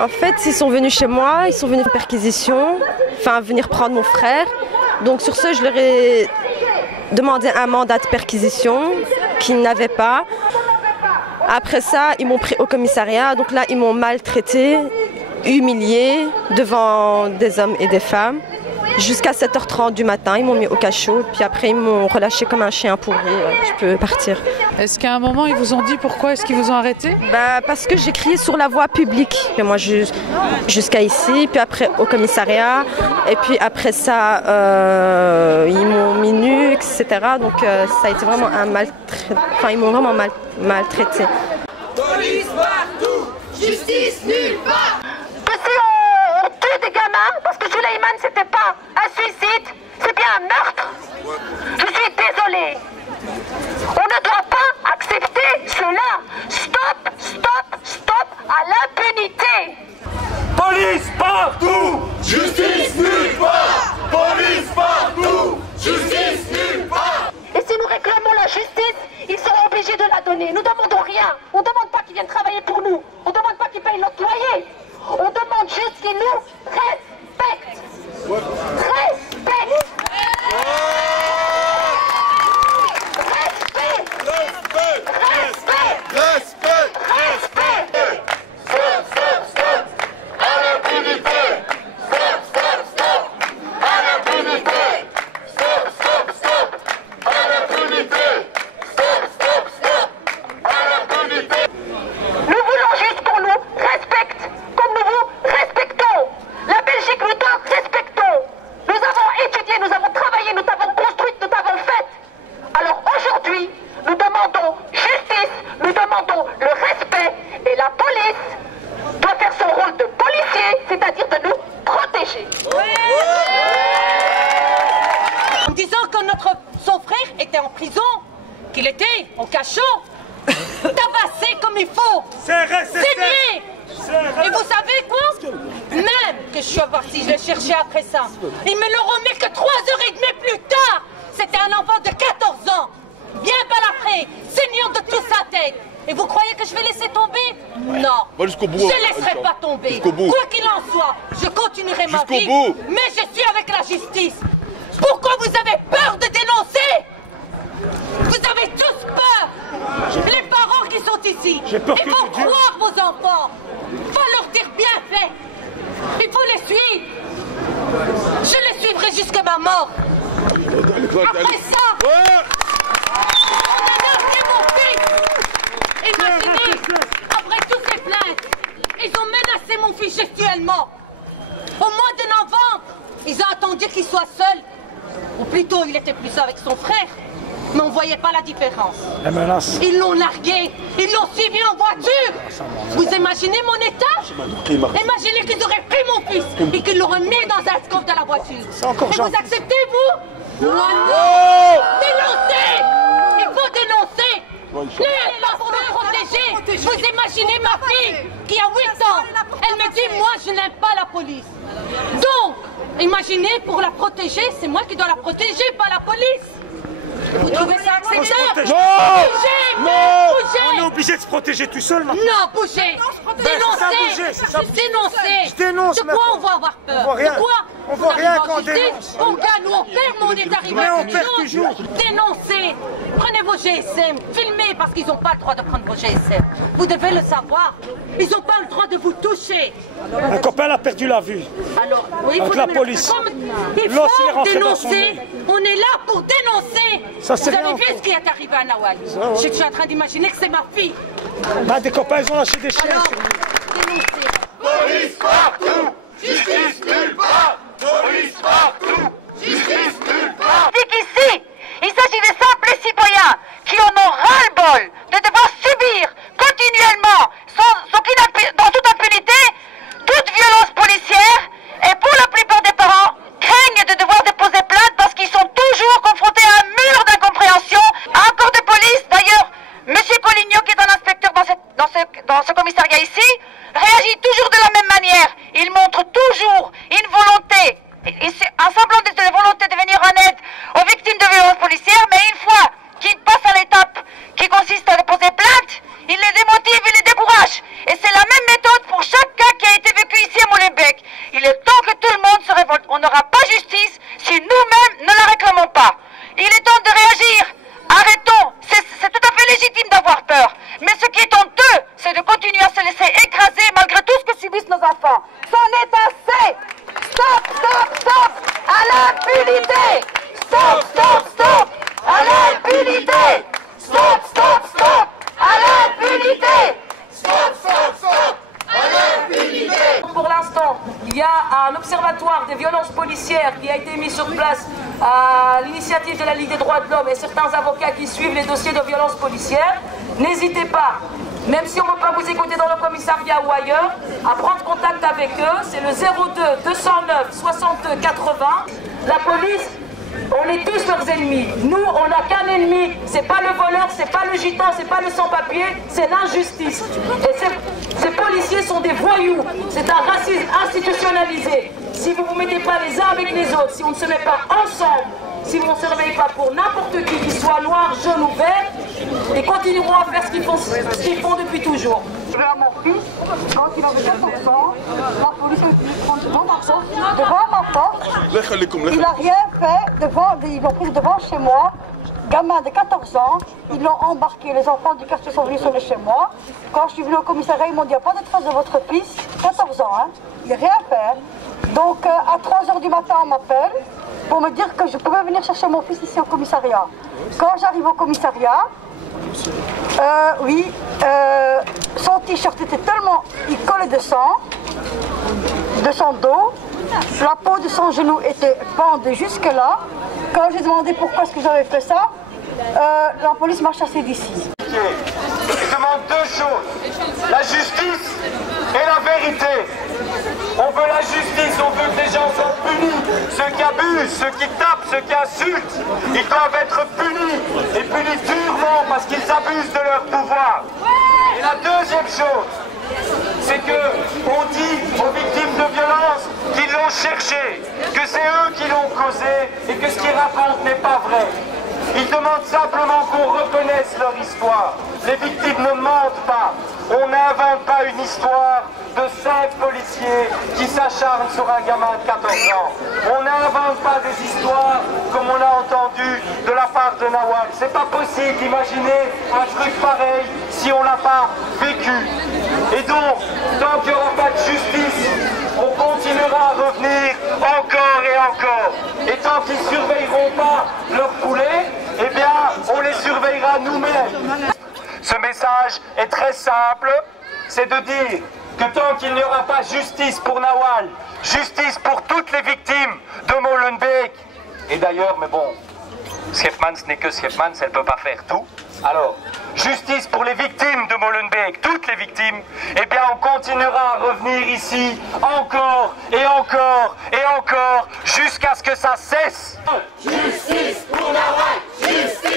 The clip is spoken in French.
En fait, ils sont venus chez moi, ils sont venus de perquisition, enfin venir prendre mon frère. Donc sur ce, je leur ai demandé un mandat de perquisition qu'ils n'avaient pas. Après ça, ils m'ont pris au commissariat. Donc là, ils m'ont maltraité, humilié devant des hommes et des femmes. Jusqu'à 7h30 du matin, ils m'ont mis au cachot. Puis après, ils m'ont relâché comme un chien pourri. Je peux partir. Est-ce qu'à un moment, ils vous ont dit pourquoi est-ce qu'ils vous ont arrêté? Parce que j'ai crié sur la voie publique. Et moi, jusqu'à ici, puis après au commissariat. Et puis après ça, ils m'ont mis nu, etc. Donc ça a été vraiment un maltraité. Enfin, ils m'ont vraiment maltraité. Police partout, justice nulle part. On tue des gamins parce que Suleiman c'était pas un suicide, c'est bien un meurtre. Je suis désolée. On ne doit pas accepter cela. Stop, stop, stop à l'impunité. Police partout, justice nulle part. Police partout, justice nulle part. Et si nous réclamons la justice, ils seront obligés de la donner. Nous ne demandons rien. On ne demande pas qu'ils viennent travailler pour nous. On ne demande pas qu'ils payent notre loyer. On demande juste qu'ils nous respectent. Respect. Son frère était en prison, qu'il était au cachot, tabassé comme il faut, saigné. Et vous savez quoi? Même que je suis partie, je l'ai cherché après ça. Il me le remet que 3h30 plus tard. C'était un enfant de 14 ans, bien balafré, saignant de toute sa tête. Et vous croyez que je vais laisser tomber? Non, je ne laisserai pas tomber. Quoi qu'il en soit, je continuerai ma vie, mais je suis avec la justice. Pourquoi vous avez peur de dénoncer? Vous avez tous peur. Les parents qui sont ici, il faut croire vos enfants. Il faut leur dire bien fait. Il faut les suivre. Je les suivrai jusqu'à ma mort. Après ça, on a largué mon fils. Imaginez, après toutes ces plaintes, ils ont menacé mon fils gestuellement. Au mois de novembre, ils ont attendu qu'il soit seul. Ou plutôt, il était plus avec son frère. Mais on ne voyait pas la différence. Ils l'ont largué, ils l'ont suivi en voiture. Vous imaginez mon état? Imaginez qu'ils auraient pris mon fils et qu'ils l'auraient mis dans un scope de la voiture. Et vous acceptez, vous? Non. Dénoncez! Il faut dénoncer! Lui, elle est là pour me protéger. Vous imaginez ma fille qui a 8 ans. Elle me dit, moi, je n'aime pas la police. Donc, imaginez, pour la protéger, c'est moi qui dois la protéger, pas la police. Vous trouvez ça acceptable? Non! On est obligé de se protéger tout seul maintenant. Non, bougez! Dénoncez! Dénoncez! Je dénonce. De quoi on va avoir peur? On voit rien. De quoi? On voit rien quand on dénonce. On gagne ou on perd, mais on est arrivé mais à on quelque perd chose. toujours. Dénoncez! Prenez vos GSM, filmez parce qu'ils n'ont pas le droit de prendre vos GSM. Vous devez le savoir. Ils n'ont pas le droit de vous toucher. Un copain a perdu la vue. Alors, oui, avec la police. Il faut dénoncer. On est là pour dénoncer. Vous avez vu ce qui est arrivé à Nawal? Je suis en train d'imaginer que c'est ma fille. Des copains, ils ont lâché des chiens. Alors, dénoncez. Police partout, justice nulle part. Police partout, justice nulle part. Je dis qu'ici, il s'agit de simples citoyens qui en ont ras-le-bol de devoir subir continuellement, dans toute impunité, toute violence policière, et pour la plupart des parents, craignent de devoir déposer plainte parce qu'ils sont toujours confrontés à un mur d'incompréhension, à un corps de police. D'ailleurs, M. Colligno, qui est un inspecteur dans ce commissariat ici, réagit toujours de la même manière. Il montre toujours une volonté, un semblant de volonté de venir en aide aux victimes de violences policières, mais une fois qu'il passe à l'étape qui consiste à déposer plainte, il les démotive, il les décourage. Et c'est la même méthode pour chaque cas qui a été n'aura pas justice si nous-mêmes ne la réclamons pas. Il est temps de réagir. Arrêtons. C'est tout à fait légitime d'avoir peur. Mais ce qui est honteux, c'est de continuer à se laisser écraser malgré tout ce que subissent nos enfants. C'en est assez. Stop, stop, stop à l'impunité. Stop, stop, stop à l'impunité. Stop, stop, stop à l'impunité. Stop, stop, stop à l'impunité. Pour l'instant, il y a un observatoire des violences policières qui a été mis sur place à l'initiative de la Ligue des droits de l'homme et certains avocats qui suivent les dossiers de violences policières. N'hésitez pas, même si on ne veut pas vous écouter dans le commissariat ou ailleurs, à prendre contact avec eux. C'est le 02 209 62 80. La police, on est tous leurs ennemis. Nous, on n'a qu'un ennemi. C'est pas le voleur, c'est pas le gitan, c'est pas le sans-papier, c'est l'injustice. Et ces policiers sont des voyous. C'est un racisme institutionnalisé. Si vous ne vous mettez pas les uns avec les autres, si on ne se met pas ensemble, si vous ne se réveillez pas pour n'importe qui, qu'il soit noir, jaune ou vert, ils continueront à faire ce qu'ils font depuis toujours. Je vais à mon fils, quand il avait 14 ans, la police a devant ma porte. Il n'a rien fait, ils l'ont pris devant chez moi. Gamin de 14 ans, ils l'ont embarqué, les enfants du quartier sont venus sonner chez moi. Quand je suis venue au commissariat, ils m'ont dit, il n'y a pas de trace de votre fils, 14 ans, hein. Il n'a rien fait. Donc à 3h du matin, on m'appelle pour me dire que je pouvais venir chercher mon fils ici au commissariat. Quand j'arrive au commissariat, son t-shirt était tellement, il collait de sang, de son dos, la peau de son genou était pendue jusque là. Quand j'ai demandé pourquoi est-ce que j'avais fait ça, la police m'a chassé d'ici. Je demande deux choses, la justice et la vérité. On veut la justice, on veut que les gens soient punis. Ceux qui abusent, ceux qui tapent, ceux qui insultent, ils doivent être punis, et punis durement parce qu'ils abusent de leur pouvoir. Et la deuxième chose, c'est qu'on dit aux victimes de violences qu'ils l'ont cherché, que c'est eux qui l'ont causé et que ce qu'ils racontent n'est pas vrai. Ils demandent simplement qu'on reconnaisse leur histoire. Les victimes ne mentent pas. On n'invente pas une histoire de 5 policiers qui s'acharnent sur un gamin de 14 ans. On n'invente pas des histoires comme on a entendu de la part de Nawal. C'est pas possible d'imaginer un truc pareil si on l'a pas vécu. Et donc, tant qu'il n'y aura pas de justice, on continuera à revenir encore et encore. Et tant qu'ils ne surveilleront pas leur poulet, eh bien, on les surveillera nous-mêmes. Ce message est très simple, c'est de dire que tant qu'il n'y aura pas justice pour Nawal, justice pour toutes les victimes de Molenbeek, et d'ailleurs, mais bon, Schepmans n'est que Schepmans, elle ne peut pas faire tout. Alors, justice pour les victimes de Molenbeek, toutes les victimes, eh bien on continuera à revenir ici encore et encore et encore jusqu'à ce que ça cesse. Justice pour Nawal, justice.